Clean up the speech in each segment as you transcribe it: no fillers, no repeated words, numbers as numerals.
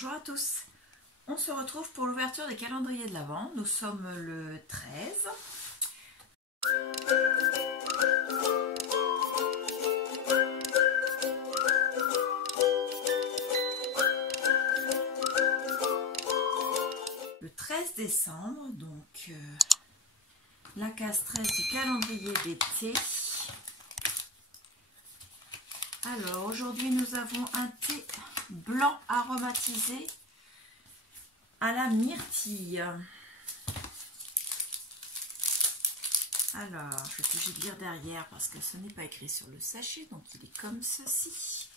Bonjour à tous, on se retrouve pour l'ouverture des calendriers de l'Avent. Nous sommes le 13. Le 13 décembre, donc la case 13 du calendrier d'été. Alors aujourd'hui nous avons un thé blanc aromatisé à la myrtille. Alors je vais être obligée de lire derrière parce que ce n'est pas écrit sur le sachet, donc il est comme ceci.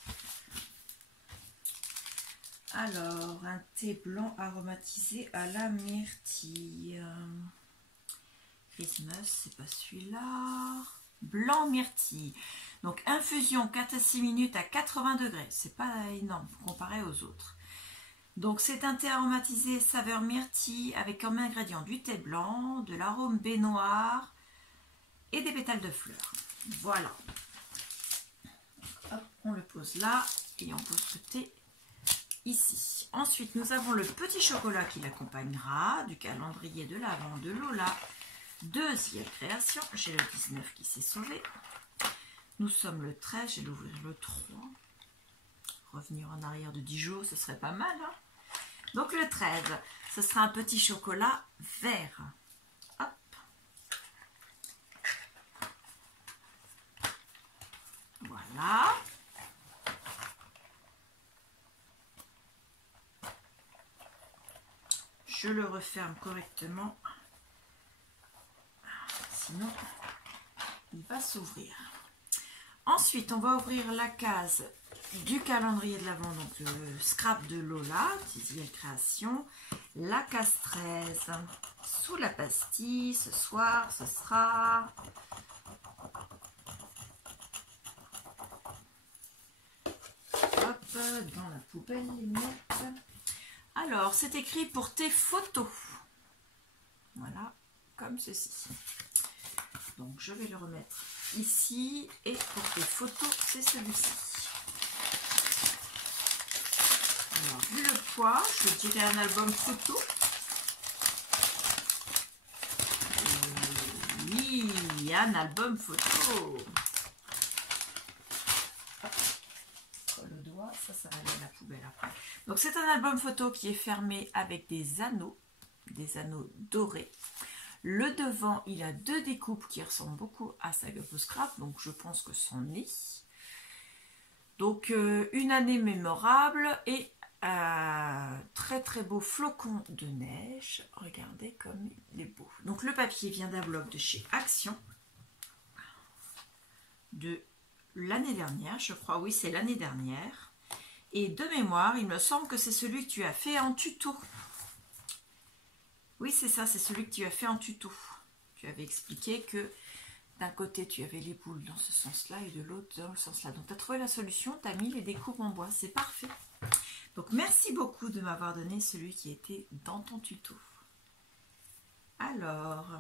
Alors un thé blanc aromatisé à la myrtille. Christmas, c'est pas celui-là. Blanc myrtille. Donc infusion 4 à 6 minutes à 80 degrés. C'est pas énorme comparé aux autres. Donc c'est un thé aromatisé saveur myrtille avec comme ingrédient du thé blanc, de l'arôme baie noire et des pétales de fleurs. Voilà. Hop, on le pose là et on pose le thé ici. Ensuite nous avons le petit chocolat qui l'accompagnera du calendrier de l'Avent de Lola. Deuxième création, j'ai le 19 qui s'est sauvé. Nous sommes le 13, j'ai l'ouvrir le 3. Revenir en arrière de 10 jours, ce serait pas mal. Hein? Donc le 13, ce sera un petit chocolat vert. Hop. Voilà. Je le referme correctement. Sinon, il va s'ouvrir. Ensuite, on va ouvrir la case du calendrier de l'Avent, donc le scrap de Lola, 10e création, la case 13. Sous la pastille, ce soir, ce sera... Hop, dans la poubelle, les miettes. Alors, c'est écrit pour tes photos. Voilà, comme ceci. Donc je vais le remettre ici et pour tes photos c'est celui-ci. Alors vu le poids, je dirais un album photo. Oui, un album photo. Hop, colle au doigt, ça va aller à la poubelle après. Donc c'est un album photo qui est fermé avec des anneaux dorés. Le devant, il a deux découpes qui ressemblent beaucoup à sa Gecko Scrap, donc je pense que c'en est. Donc une année mémorable et très très beau flocon de neige. Regardez comme il est beau. Donc le papier vient d'un bloc de chez Action de l'année dernière, je crois. Oui, c'est l'année dernière. Et de mémoire, il me semble que c'est celui que tu as fait en tuto. Oui, c'est ça, c'est celui que tu as fait en tuto. Tu avais expliqué que d'un côté, tu avais les boules dans ce sens-là et de l'autre dans le sens-là. Donc, tu as trouvé la solution, tu as mis les découpes en bois. C'est parfait. Donc, merci beaucoup de m'avoir donné celui qui était dans ton tuto. Alors,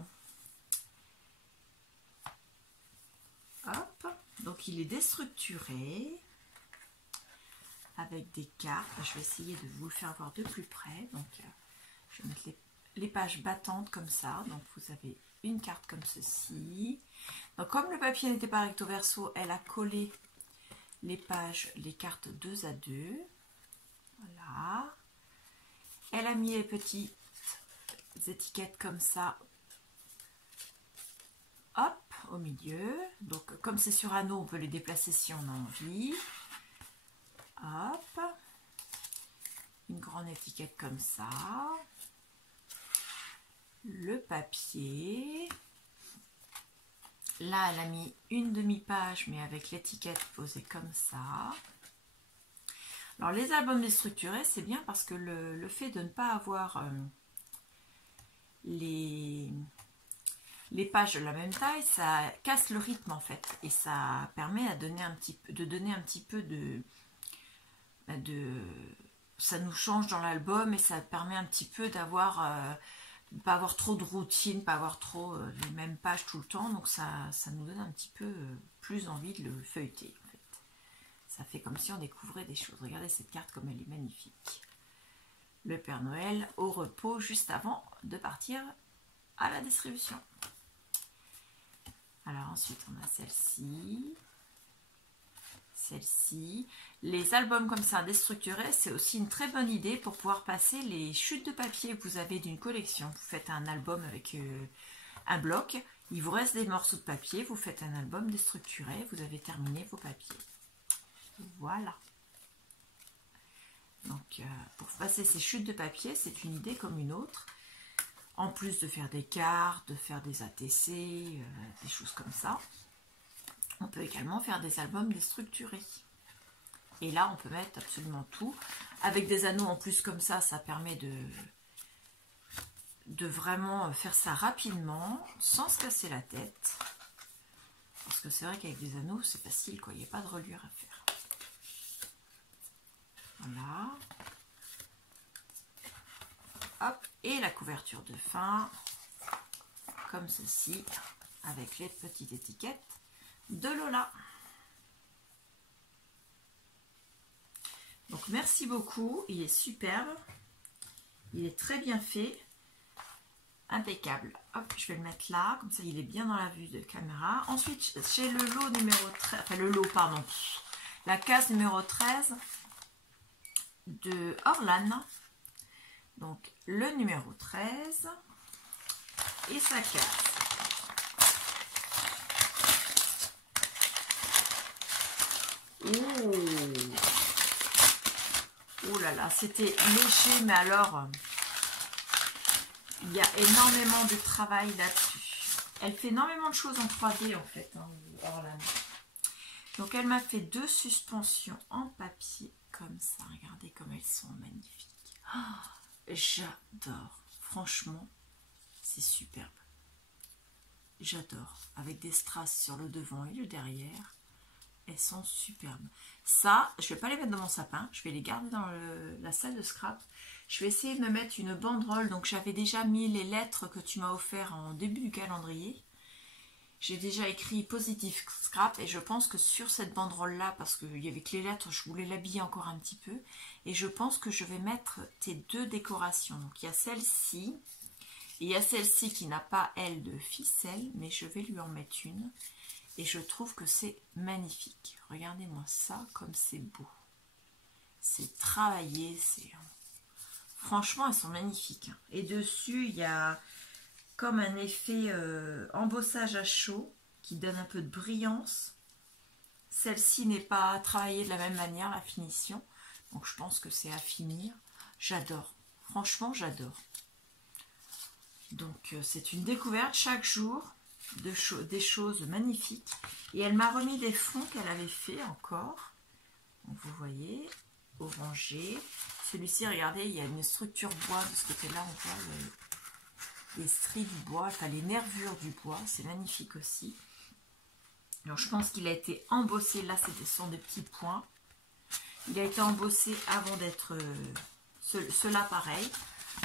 hop. Donc, il est déstructuré avec des cartes. Je vais essayer de vous le faire voir de plus près. Donc, je vais mettre les pages battantes comme ça. Donc vous avez une carte comme ceci. Donc comme le papier n'était pas recto verso, elle a collé les pages, les cartes 2 à 2. Voilà. Elle a mis les petites étiquettes comme ça. Hop, au milieu. Donc comme c'est sur anneau, on peut les déplacer si on a envie. Hop. Une grande étiquette comme ça. Le papier. Là, elle a mis une demi-page, mais avec l'étiquette posée comme ça. Alors, les albums déstructurés, c'est bien parce que le fait de ne pas avoir les pages de la même taille, ça casse le rythme en fait. Et ça permet de donner un petit peu de ça nous change dans l'album et ça permet un petit peu d'avoir... pas avoir trop de routine, pas avoir trop les mêmes pages tout le temps, donc ça nous donne un petit peu plus envie de le feuilleter en fait. Ça fait comme si on découvrait des choses. Regardez cette carte comme elle est magnifique. le Père Noël au repos juste avant de partir à la distribution. Alors ensuite on a celle-ci. Celle-ci. Les albums comme ça déstructurés, c'est aussi une très bonne idée pour pouvoir passer les chutes de papier que vous avez d'une collection. Vous faites un album avec un bloc, il vous reste des morceaux de papier, vous faites un album déstructuré, vous avez terminé vos papiers. Voilà. Donc pour passer ces chutes de papier, c'est une idée comme une autre. En plus de faire des cartes, de faire des ATC, des choses comme ça. On peut également faire des albums déstructurés. Et là, on peut mettre absolument tout. Avec des anneaux en plus comme ça, ça permet de vraiment faire ça rapidement, sans se casser la tête. Parce que c'est vrai qu'avec des anneaux, c'est facile, quoi. Il n'y a pas de reliure à faire. Voilà. Hop. Et la couverture de fin, comme ceci, avec les petites étiquettes de Lola. Donc merci beaucoup, il est superbe, il est très bien fait, impeccable. Hop, je vais le mettre là, comme ça il est bien dans la vue de caméra. Ensuite j'ai le lot numéro 13, enfin le lot pardon, la case numéro 13 de Orlan. Donc le numéro 13 et sa case. Oh là là, c'était léger, mais alors, il y a énormément de travail là-dessus. Elle fait énormément de choses en 3D en fait, hein, Orlan. Donc elle m'a fait 2 suspensions en papier, comme ça. Regardez comme elles sont magnifiques. Oh, j'adore. Franchement, c'est superbe. J'adore. Avec des strass sur le devant et le derrière. Elles sont superbes. Ça, je ne vais pas les mettre dans mon sapin. Je vais les garder dans la salle de scrap. Je vais essayer de me mettre une banderole. Donc, j'avais déjà mis les lettres que tu m'as offert en début du calendrier. J'ai déjà écrit positif scrap. Et je pense que sur cette banderole-là, parce qu'il n'y avait que les lettres, je voulais l'habiller encore un petit peu. Et je pense que je vais mettre tes 2 décorations. Donc, il y a celle-ci. Et il y a celle-ci qui n'a pas, elle, de ficelle. Mais je vais lui en mettre une. Et je trouve que c'est magnifique. Regardez-moi ça, comme c'est beau. C'est travaillé, c'est... Franchement, elles sont magnifiques. Et dessus, il y a comme un effet embossage à chaud qui donne un peu de brillance. Celle-ci n'est pas travaillée de la même manière, la finition. Donc, je pense que c'est à finir. J'adore. Franchement, j'adore. Donc, c'est une découverte chaque jour. Des choses magnifiques. Et elle m'a remis des fonds qu'elle avait fait encore. Donc vous voyez, orangé. Celui-ci, regardez, il y a une structure bois de ce côté-là. On voit les stries du bois, enfin les nervures du bois. C'est magnifique aussi. Alors je pense qu'il a été embossé. Là, ce sont des petits points. Il a été embossé avant d'être... cela pareil.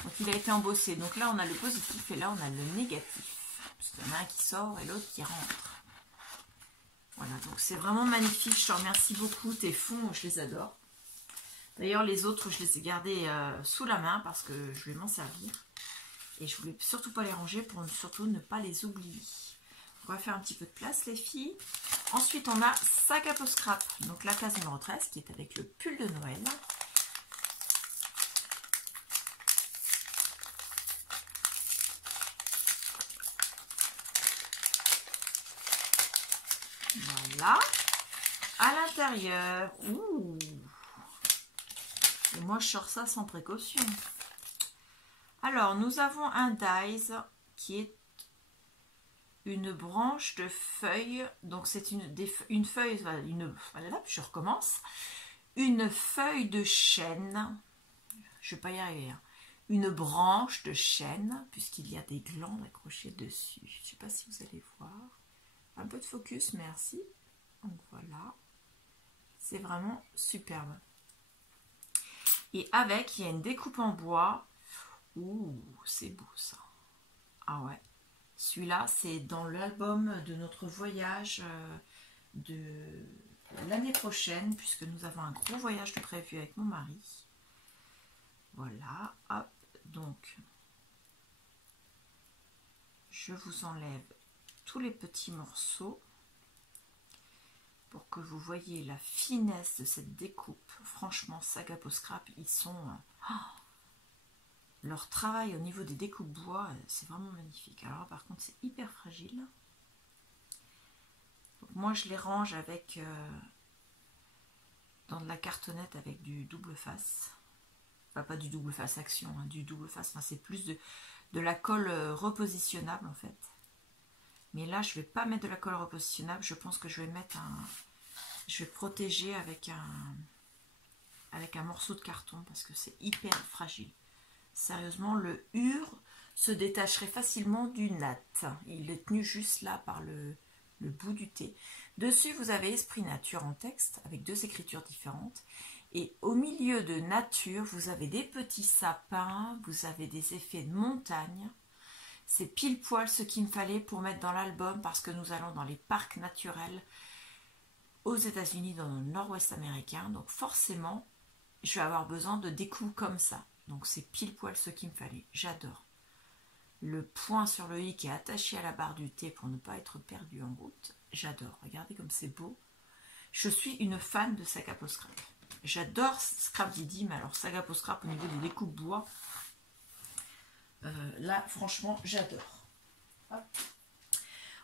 Donc il a été embossé. Donc là, on a le positif et là, on a le négatif. Parce qu'il y en a un qui sort et l'autre qui rentre. Voilà, donc c'est vraiment magnifique. Je te remercie beaucoup. Tes fonds, je les adore. D'ailleurs, les autres, je les ai gardés sous la main parce que je vais m'en servir. Et je voulais surtout pas les ranger pour surtout ne pas les oublier. On va faire un petit peu de place, les filles. Ensuite, on a Sac à peau scrap. Donc la case numéro 13 qui est avec le pull de Noël. Voilà. À l'intérieur. Ouh. Et moi, je sors ça sans précaution. Alors, nous avons un dies qui est une branche de feuilles. Donc, c'est une feuille. Voilà, je recommence. Une feuille de chêne. Je ne vais pas y arriver. Hein. Une branche de chêne, puisqu'il y a des glands accrochés dessus. Je ne sais pas si vous allez voir. Un peu de focus, merci. Donc voilà, c'est vraiment superbe. Et avec, il y a une découpe en bois. Ouh, c'est beau ça. Ah ouais, celui-là, c'est dans l'album de notre voyage de l'année prochaine, puisque nous avons un gros voyage de prévu avec mon mari. Voilà, hop, donc je vous enlève tous les petits morceaux pour que vous voyez la finesse de cette découpe. Franchement, Saga Peau Scrap, ils sont... leur travail au niveau des découpes bois, c'est vraiment magnifique. Alors par contre, c'est hyper fragile. Donc, moi, je les range avec... dans de la cartonnette avec du double face. Enfin, pas du double face action, hein, du double face. Enfin, c'est plus de la colle repositionnable en fait. Mais là, je vais pas mettre de la colle repositionnable. Je pense que je vais mettre je vais protéger avec un morceau de carton parce que c'est hyper fragile. Sérieusement, le hure se détacherait facilement du natte. Il est tenu juste là par le bout du thé. Dessus, vous avez Esprit Nature en texte avec 2 écritures différentes. Et au milieu de nature, vous avez des petits sapins, vous avez des effets de montagne. C'est pile poil ce qu'il me fallait pour mettre dans l'album parce que nous allons dans les parcs naturels aux États-Unis, dans le nord-ouest américain. Donc forcément, je vais avoir besoin de découpes comme ça. Donc c'est pile poil ce qu'il me fallait. J'adore. Le point sur le i qui est attaché à la barre du thé pour ne pas être perdu en route. J'adore. Regardez comme c'est beau. Je suis une fan de Saga Peau Scrap. J'adore Scrap Didi, mais alors Saga Peau Scrap au niveau des découpes bois, là franchement j'adore.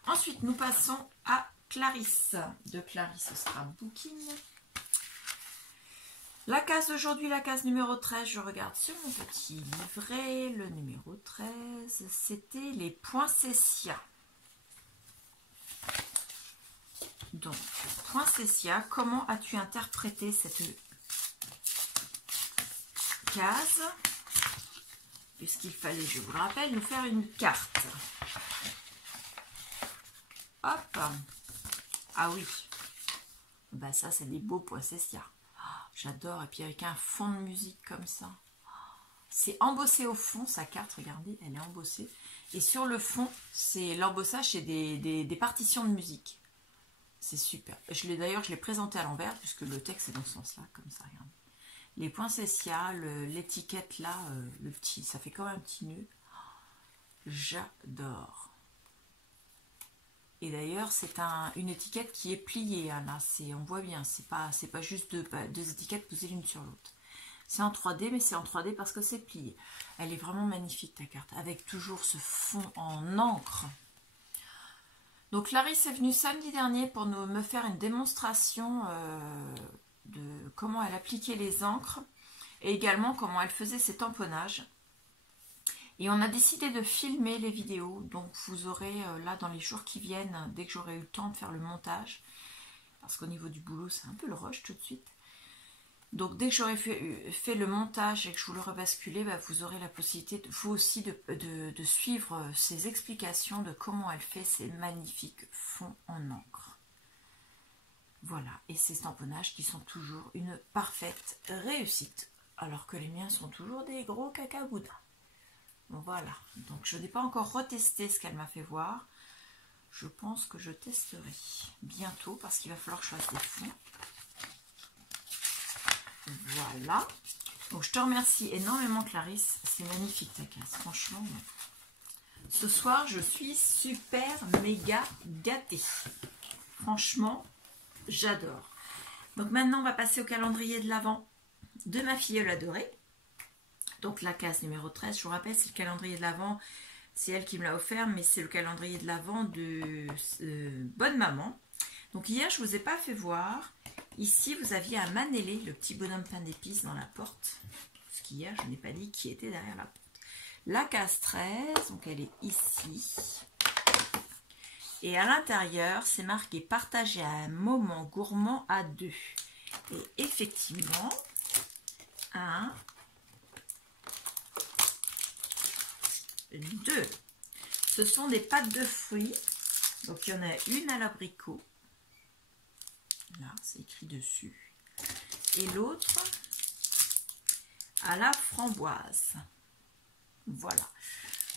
Ensuite nous passons à Clarisse, de Clarisse Scrapbooking. La case d'aujourd'hui, la case numéro 13, je regarde sur mon petit livret, le numéro 13, c'était les poinsettias. Donc, poinsettia, comment as-tu interprété cette case? Puisqu'il fallait, je vous le rappelle, nous faire une carte. Hop. Ah oui. Bah ça, c'est des beaux poinsettias. J'adore. Et puis avec un fond de musique comme ça. C'est embossé au fond, sa carte, regardez, elle est embossée. Et sur le fond, c'est l'embossage, c'est des partitions de musique. C'est super. D'ailleurs, je l'ai présenté à l'envers, puisque le texte est dans ce sens-là, comme ça, regardez. Les poinsettias, l'étiquette là, le petit, ça fait comme un petit nœud. J'adore. Et d'ailleurs, c'est une étiquette qui est pliée. Hein, là, on voit bien, c'est pas juste deux étiquettes posées l'une sur l'autre. C'est en 3D, mais c'est en 3D parce que c'est plié. Elle est vraiment magnifique, ta carte, avec toujours ce fond en encre. Donc Clarisse est venue samedi dernier pour me faire une démonstration de comment elle appliquait les encres et également comment elle faisait ses tamponnages. Et on a décidé de filmer les vidéos, donc vous aurez là dans les jours qui viennent, dès que j'aurai eu le temps de faire le montage, parce qu'au niveau du boulot c'est un peu le rush tout de suite. Donc dès que j'aurai fait le montage et que je vous l'aurai basculé, bah, vous aurez la possibilité, vous aussi, de suivre ces explications de comment elle fait ces magnifiques fonds en encre. Voilà, et ces tamponnages qui sont toujours une parfaite réussite, alors que les miens sont toujours des gros cacaboudins. Voilà, donc je n'ai pas encore retesté ce qu'elle m'a fait voir. Je pense que je testerai bientôt parce qu'il va falloir que je fasse des fonds. Voilà. Donc je te remercie énormément Clarisse. C'est magnifique ta case, franchement. Ce soir, je suis super méga gâtée. Franchement, j'adore. Donc maintenant, on va passer au calendrier de l'Avent de ma filleule adorée. Donc la case numéro 13, je vous rappelle, c'est le calendrier de l'Avent. C'est elle qui me l'a offert, mais c'est le calendrier de l'Avent de Bonne Maman. Donc hier, je ne vous ai pas fait voir. Ici, vous aviez un Manélé, le petit bonhomme pain d'épices dans la porte. Parce qu'hier, je n'ai pas dit qui était derrière la porte. La case 13, donc elle est ici. Et à l'intérieur, c'est marqué « Partager un moment gourmand à deux ». Et effectivement, 1, 2. Ce sont des pâtes de fruits. Donc, il y en a une à l'abricot. Là, c'est écrit dessus. Et l'autre à la framboise. Voilà.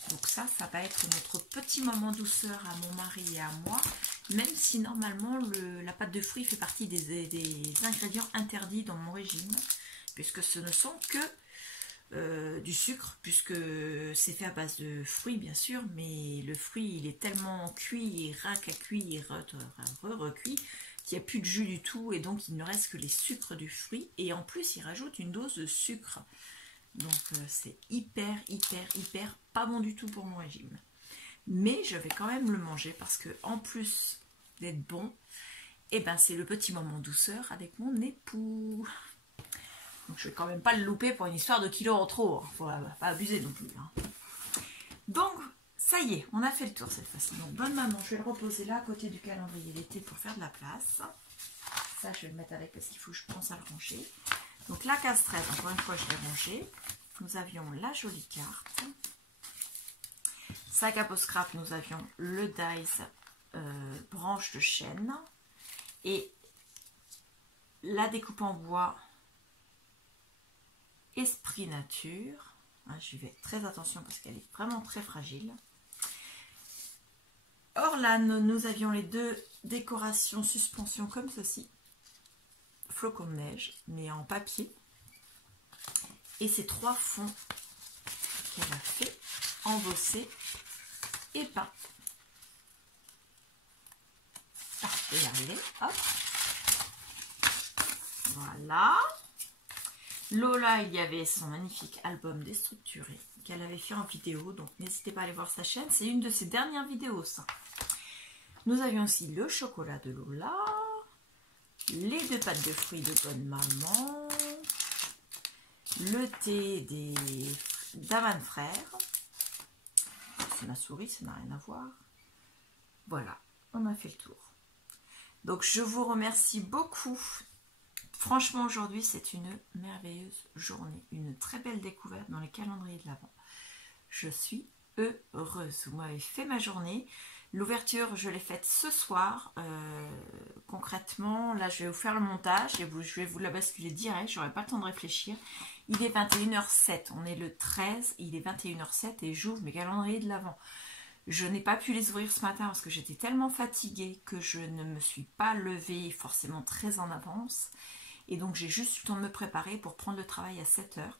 Donc ça va être notre petit moment douceur à mon mari et à moi. Même si normalement, la pâte de fruits fait partie des ingrédients interdits dans mon régime. Puisque ce ne sont que du sucre, puisque c'est fait à base de fruits bien sûr, mais le fruit il est tellement cuit et rac à cuit et recuit qu'il n'y a plus de jus du tout, et donc il ne reste que les sucres du fruit, et en plus il rajoute une dose de sucre. Donc c'est hyper pas bon du tout pour mon régime. Mais je vais quand même le manger parce que en plus d'être bon, et ben c'est le petit moment douceur avec mon époux. Donc je vais quand même pas le louper pour une histoire de kilos en trop. Hein. Faut pas abuser non plus. Hein. Donc ça y est, on a fait le tour cette fois-ci. Donc bonne maman, je vais le reposer là à côté du calendrier d'été pour faire de la place. Ça je vais le mettre avec parce qu'il faut que je pense à le ranger. Donc la case 13, encore une fois je l'ai rangée. Nous avions la jolie carte. Sac à peau scrap, nous avions le dice branche de chêne. Et la découpe en bois Esprit Nature. Je vais très attention parce qu'elle est vraiment très fragile. Orlane, nous avions les deux décorations suspension comme ceci. Flocons de neige, mais en papier. Et ces trois fonds qu'elle a fait, embossés et peints. Je vais y arriver. Hop. Voilà. Lola, il y avait son magnifique album déstructuré qu'elle avait fait en vidéo, donc n'hésitez pas à aller voir sa chaîne, c'est une de ses dernières vidéos ça. Nous avions aussi le chocolat de Lola, les deux pâtes de fruits de bonne maman, le thé d'Aman Frères, c'est ma souris, ça n'a rien à voir. Voilà, on a fait le tour. Donc je vous remercie beaucoup. Franchement, aujourd'hui, c'est une merveilleuse journée. Une très belle découverte dans les calendriers de l'Avent. Je suis heureuse. Vous m'avez fait ma journée. L'ouverture, je l'ai faite ce soir. Concrètement, là, je vais vous faire le montage et je vais vous la basculer direct. Je n'aurai pas le temps de réfléchir. Il est 21h07. On est le 13. Il est 21h07 et j'ouvre mes calendriers de l'Avent. Je n'ai pas pu les ouvrir ce matin parce que j'étais tellement fatiguée que je ne me suis pas levée forcément très en avance. Et donc j'ai juste eu le temps de me préparer pour prendre le travail à 7h.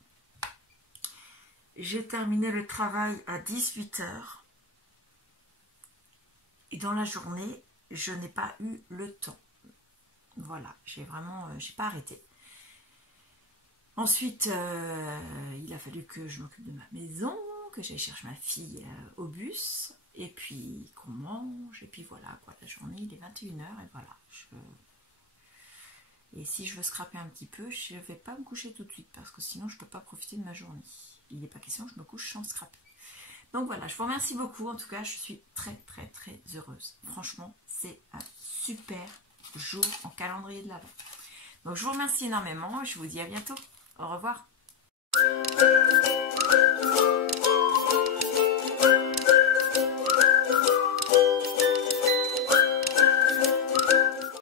J'ai terminé le travail à 18h. Et dans la journée, je n'ai pas eu le temps. Voilà, j'ai pas arrêté. Ensuite, il a fallu que je m'occupe de ma maison, que j'aille chercher ma fille au bus, et puis qu'on mange, et puis voilà, quoi, la journée, il est 21h, et voilà. Et si je veux scraper un petit peu, je ne vais pas me coucher tout de suite, parce que sinon je ne peux pas profiter de ma journée. Il n'est pas question que je me couche sans scraper. Donc voilà, je vous remercie beaucoup, en tout cas, je suis très heureuse. Franchement, c'est un super jour en calendrier de l'Avent. Donc je vous remercie énormément, et je vous dis à bientôt. Au revoir.